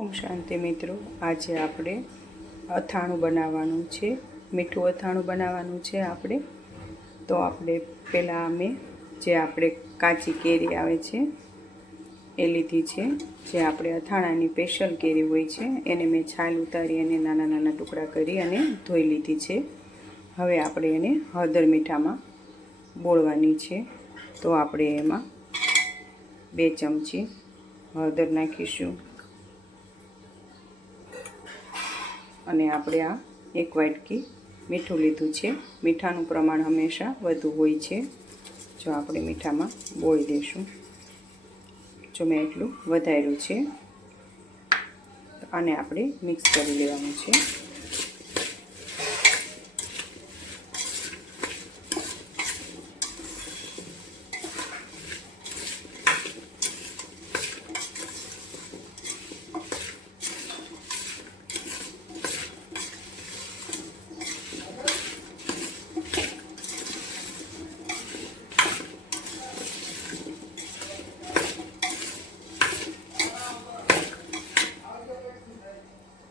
ઓમ શાંતિ મિત્રો, આજે આપણે અથાણું બનાવવાનું છે, મીઠું અથાણું બનાવવાનું છે આપણે. તો આપણે પહેલાં જે આપણે કાચી કેરી આવે છે એ લીધી છે, જે આપણે અથાણાની સ્પેશિયલ કેરી હોય છે એને મેં છાલ ઉતારી અને નાના નાના ટુકડા કરી અને ધોઈ લીધી છે. હવે આપણે એને હળદર મીઠામાં બોળવાની છે. તો આપણે એમાં 2 ચમચી હળદર નાખીશું અને આપણે આ 1 વાટકી મીઠું લીધું છે. મીઠાનું પ્રમાણ હંમેશા વધુ હોય છે. જો આપણે મીઠામાં બોળી દઈશું, જો મેં એટલું વધાર્યું છે, આને આપણે મિક્સ કરી લેવાનું છે.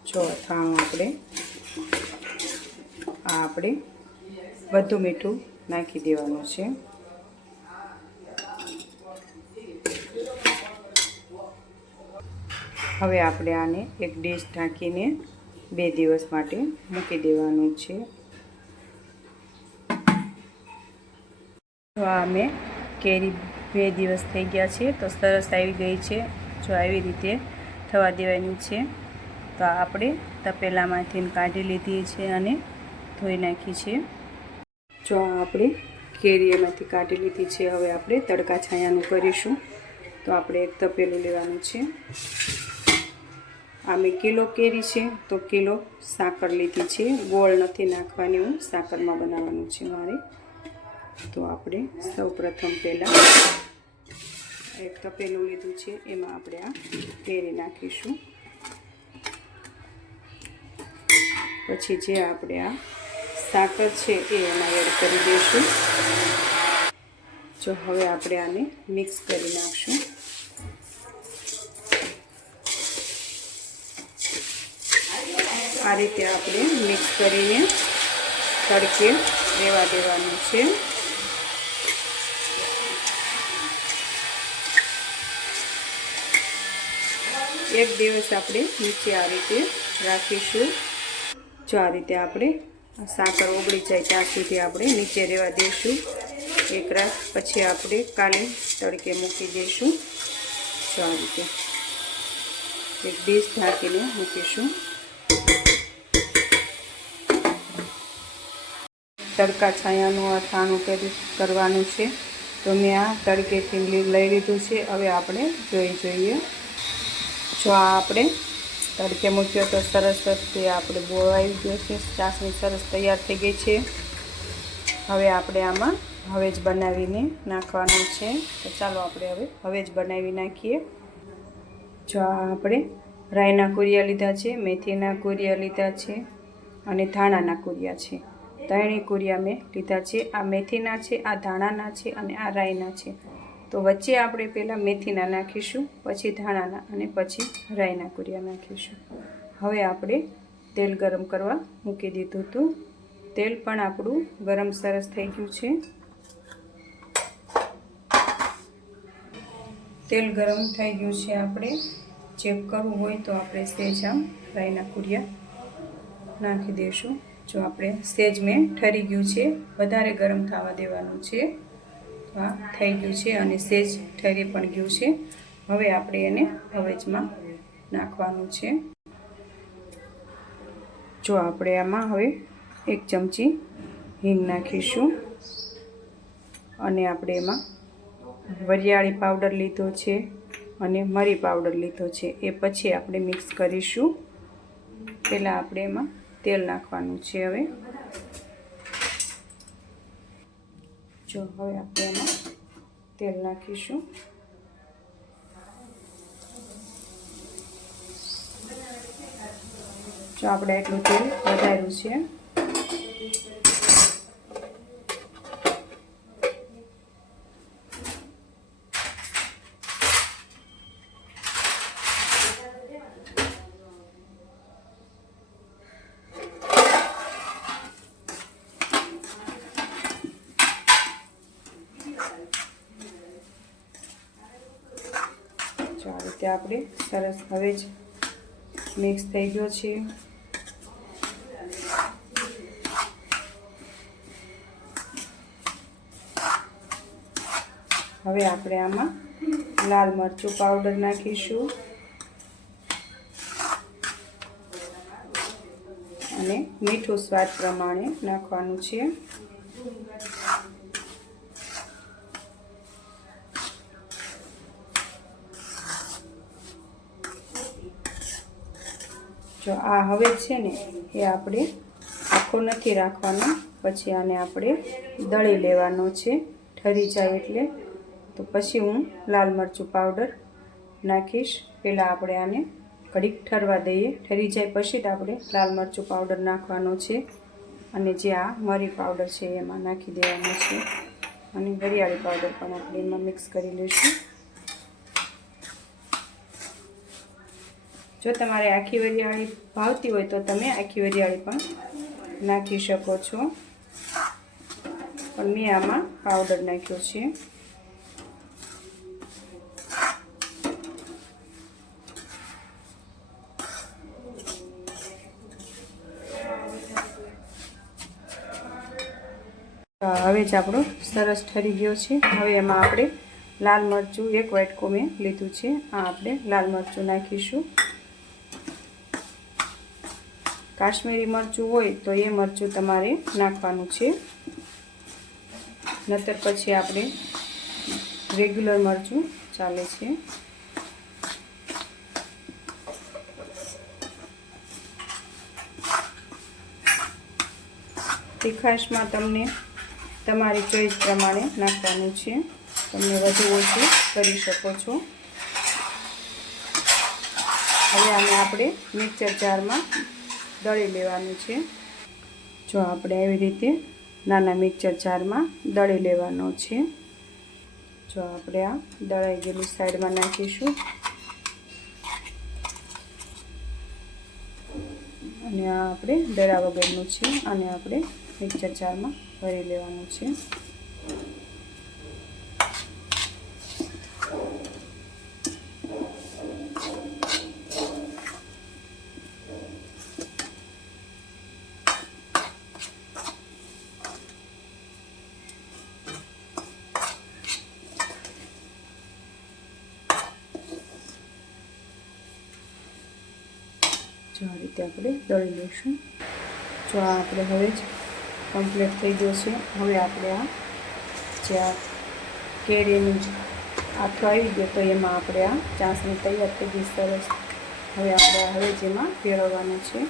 જો અથાણું આપણે બધું મીઠું નાખી દેવાનું છે. હવે આપણે આને એક ડીશ ઢાંકીને 2 દિવસ માટે મૂકી દેવાનું છે. તો આ મેં કેરી 2 દિવસ થઈ ગયા છે, તો સરસ આવી ગઈ છે. જો આવી રીતે થવા દેવાની છે. તો આપણે તપેલામાંથી કાઢી લીધી છે અને ધોઈ નાખી છે. જો આપણે કેરી એમાંથી કાઢી લીધી છે. હવે આપણે તડકા છાયાનું કરીશું. તો આપણે એક તપેલું લેવાનું છે. આ મેં કિલો કેરી છે તો કિલો સાકર લીધી છે. ગોળ નથી નાખવાની, હું સાકરમાં બનાવવાનું છે મારે. તો આપણે સૌપ્રથમ પહેલાં એક તપેલું લીધું છે, એમાં આપણે આ કેરી નાખીશું. પછી જે આપણે આ સાકર છે એ એમાં એડ કરી દઈશું. જો હવે આપણે આને મિક્સ કરી નાખશું. આ રીતે આપણે મિક્સ કરીને તડકે રહેવા દેવાનું છે. એક દિવસ આપણે નીચે આ રીતે રાખીશું. જો આ રીતે આપણે સાકર ઓગળી જાય ત્યાં સુધી આપણે નીચે રહેવા દઈશું એક રાત. પછી આપણે કાલે તડકે મૂકી દઈશું. જો આ રીતે એક ડીશ ઢાંકીને મૂકીશું. તડકા છાયાનું અથાણું કરવાનું છે. તો મેં આ તડકેથી લઈ લીધું છે. હવે આપણે જોઈએ. જો આ આપણે તડકે મૂક્યો તો સરસ તે આપણે બોળાઈ ગયો છે. ચાસણી સરસ તૈયાર થઈ ગઈ છે. હવે આપણે આમાં હવેજ બનાવીને નાખવાનું છે. તો ચાલો આપણે હવે હવેજ બનાવી નાખીએ. જો આ આપણે રાઈના કુરિયા લીધા છે, મેથીના કુરિયા લીધા છે અને ધાણાના કુરિયા છે. 3 કુરિયા મેં લીધા છે. આ મેથીના છે, આ ધાણાના છે અને આ રાઈના છે. તો વચ્ચે આપણે પહેલાં મેથીના નાખીશું, પછી ધાણાના અને પછી રાઈના કુરિયા નાખીશું. હવે આપણે તેલ ગરમ કરવા મૂકી દીધું હતું. તેલ પણ આપણું ગરમ સરસ થઈ ગયું છે. તેલ ગરમ થઈ ગયું છે. આપણે ચેક કરવું હોય તો આપણે સહેજ આમ રાઈના કુરિયા નાખી દઈશું. જો આપણે સહેજ મેં ઠરી ગયું છે, વધારે ગરમ થવા દેવાનું છે. આ થઈ ગયું છે અને સહેજ ઠરી પણ ગયું છે. હવે આપણે એને હવેજમાં નાખવાનું છે. જો આપણે આમાં હવે 1 ચમચી હિંગ નાખીશું અને આપણે એમાં વરિયાળી પાવડર લીધો છે અને મરી પાવડર લીધો છે. એ પછી આપણે મિક્સ કરીશું. પહેલાં આપણે એમાં તેલ નાખવાનું છે. હવે આપણે એમાં તેલ નાખીશું. જો આપણે એટલું તેલ વધાર્યું છે. રીતે આપણે સરસ હવે જ મિક્સ થઈ ગયો છે. હવે આપણે આમાં લાલ મરચું પાવડર નાખીશું અને મીઠું સ્વાદ પ્રમાણે નાખવાનું છે. જો આ હવે છે ને એ આપણે આખો નથી રાખવાનો, પછી આને આપણે દળી લેવાનો છે ઠરી જાય એટલે. તો પછી હું લાલ મરચું પાવડર નાખીશ. પહેલાં આપણે આને ઘડીક ઠરવા દઈએ, ઠરી જાય પછી જ આપણે લાલ મરચું પાવડર નાખવાનો છે. અને જે આ મરી પાવડર છે એમાં નાખી દેવાનો છે, અને વરિયાળી પાવડર પણ આપણે એમાં મિક્સ કરી લઈશું. જો તમારે આખી વરિયાળી ભાવતી હોય તો તમે આખી વરિયાળી પણ નાખી શકો છો, પણ મેં આમાં પાવડર નાખ્યો છે. હવે જ આપણો સરસ ઠરી ગયો છે. હવે એમાં આપણે લાલ મરચું એક વાટકો મેં લીધું છે, આ આપણે લાલ મરચું નાખીશું. કાશ્મીરી મરચું હોય તો એ મરચું તમારે નાખવાનું છે, નહીતર પછી આપણે રેગ્યુલર મરચું ચાલે છે. તીખાશમાં તમને તમારી ચોઈસ પ્રમાણે નાખવાનું છે, તમે વધુ ઓછું કરી શકો છો. હવે આને આપણે મિક્સર જારમાં દળી લેવાનું છે. જો આપણે આવી રીતે નાના મિક્સર જારમાં દળી લેવાનો છે. જો આપણે આ દળાઈ ગયેલું સાઈડમાં નાખીશું અને આ આપણે દળા વગરનું છે, અને આપણે મિક્સર જારમાં ભરી લેવાનું છે. જો આ રીતે આપણે દળી લઈશું. જો આ આપણે હવે જ કમ્પ્લીટ થઈ ગયો છે. હવે આપણે આ જે આ કેરીનું આથો આવી ગયો તો એમાં આપણે આ ચાસણી તૈયાર થઈ ગઈ સરસ. હવે આપણે જેમાં ભેળવવાનું છે.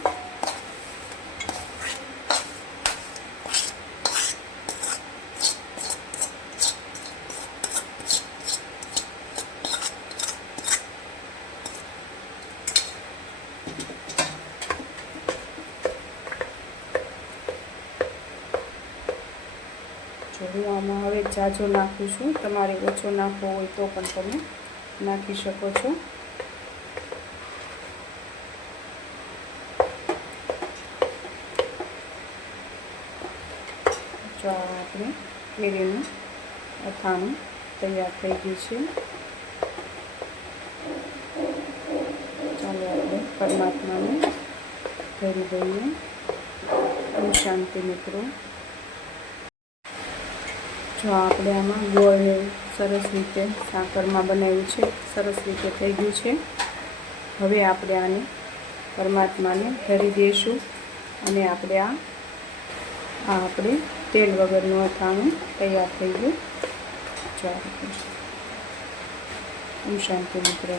હું આમાં હવે જાજો નાખું છું, તમારે ઓછો નાખવો હોય તો પણ તમે નાખી શકો છો. જો આપણે કેરીનું અથાણું તૈયાર થઈ ગયું છે. ચાલો આપણે પરમાત્માને ધરી દઈએ. ઓમ શાંતિ મિત્રો. જો આપણે આમાં ગોળ સરસ રીતે સાકરમાં બનાવ્યું છે, સરસ રીતે થઈ ગયું છે. હવે આપણે આને પરમાત્માને ધરી દઈશું, અને આપણે આપણે તેલ વગરનું અથાણું તૈયાર થઈ ગયું. ચાલો ઓમ શાંતિ મિત્રો.